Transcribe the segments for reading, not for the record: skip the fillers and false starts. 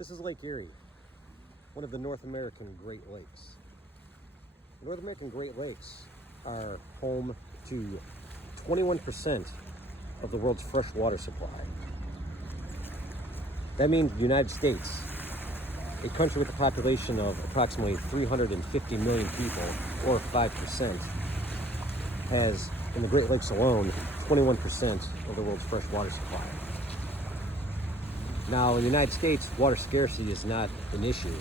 This is Lake Erie, one of the North American Great Lakes. The North American Great Lakes are home to 21% of the world's fresh water supply. That means the United States, a country with a population of approximately 350 million people, or 5%, has, in the Great Lakes alone, 21% of the world's fresh water supply. Now, in the United States, water scarcity is not an issue.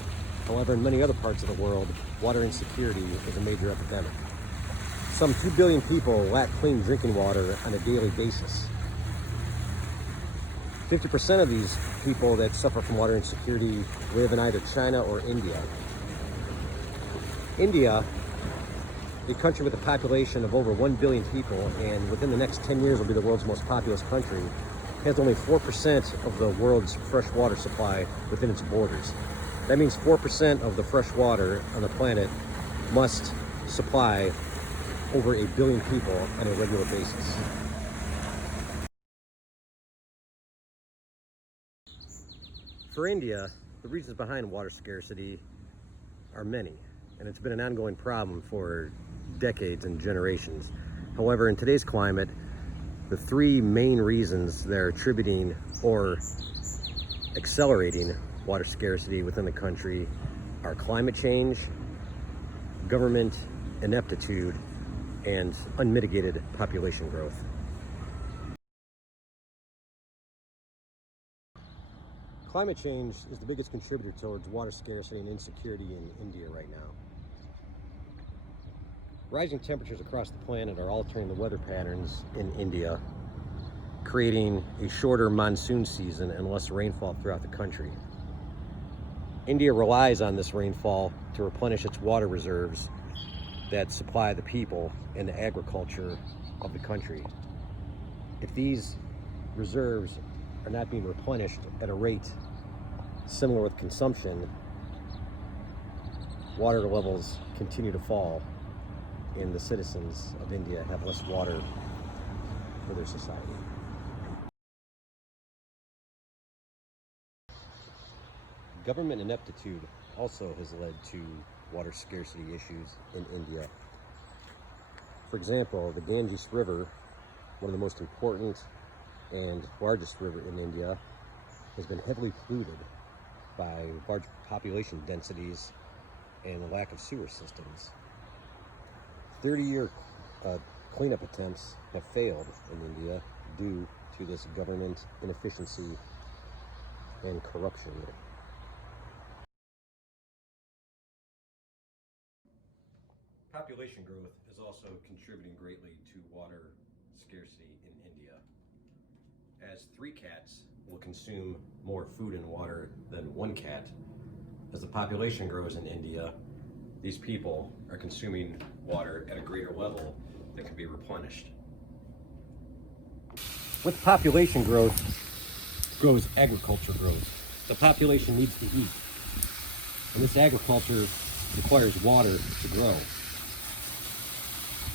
However, in many other parts of the world, water insecurity is a major epidemic. Some 2 billion people lack clean drinking water on a daily basis. 50% of these people that suffer from water insecurity live in either China or India. India, a country with a population of over 1 billion people, and within the next 10 years will be the world's most populous country, has only 4% of the world's fresh water supply within its borders. That means 4% of the fresh water on the planet must supply over 1 billion people on a regular basis. For India, the reasons behind water scarcity are many, and it's been an ongoing problem for decades and generations. However, in today's climate, the three main reasons that are attributing or accelerating water scarcity within the country are climate change, government ineptitude, and unmitigated population growth. Climate change is the biggest contributor towards water scarcity and insecurity in India right now. Rising temperatures across the planet are altering the weather patterns in India, creating a shorter monsoon season and less rainfall throughout the country. India relies on this rainfall to replenish its water reserves that supply the people and the agriculture of the country. If these reserves are not being replenished at a rate similar with consumption, water levels continue to fall, and the citizens of India have less water for their society. Government ineptitude also has led to water scarcity issues in India. For example, the Ganges River, one of the most important and largest river in India, has been heavily polluted by large population densities and the lack of sewer systems. 30-year cleanup attempts have failed in India due to this government inefficiency and corruption. Population growth is also contributing greatly to water scarcity in India, as 3 cats will consume more food and water than 1 cat. As the population grows in India, these people are consuming water at a greater level that can be replenished. With population growth grows agriculture growth. The population needs to eat, and this agriculture requires water to grow.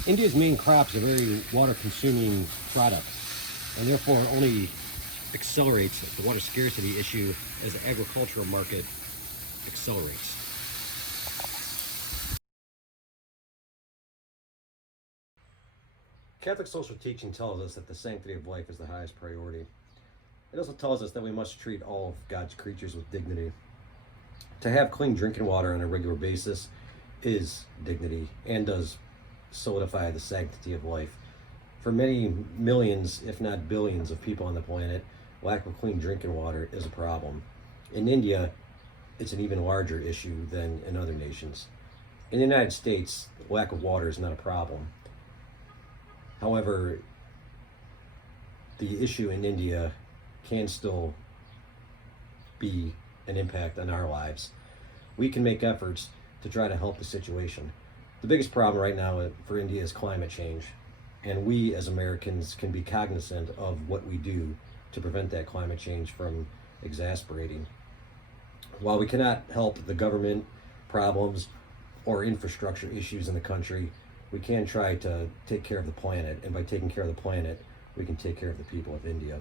India's main crops are very water-consuming products, and therefore only accelerates the water scarcity issue as the agricultural market accelerates. Catholic social teaching tells us that the sanctity of life is the highest priority. It also tells us that we must treat all of God's creatures with dignity. To have clean drinking water on a regular basis is dignity and does solidify the sanctity of life. For many millions, if not billions, of people on the planet, lack of clean drinking water is a problem. In India, it's an even larger issue than in other nations. In the United States, lack of water is not a problem. However, the issue in India can still be an impact on our lives. We can make efforts to try to help the situation. The biggest problem right now for India is climate change, and we as Americans can be cognizant of what we do to prevent that climate change from exasperating. While we cannot help the government problems or infrastructure issues in the country, we can try to take care of the planet, and by taking care of the planet, we can take care of the people of India.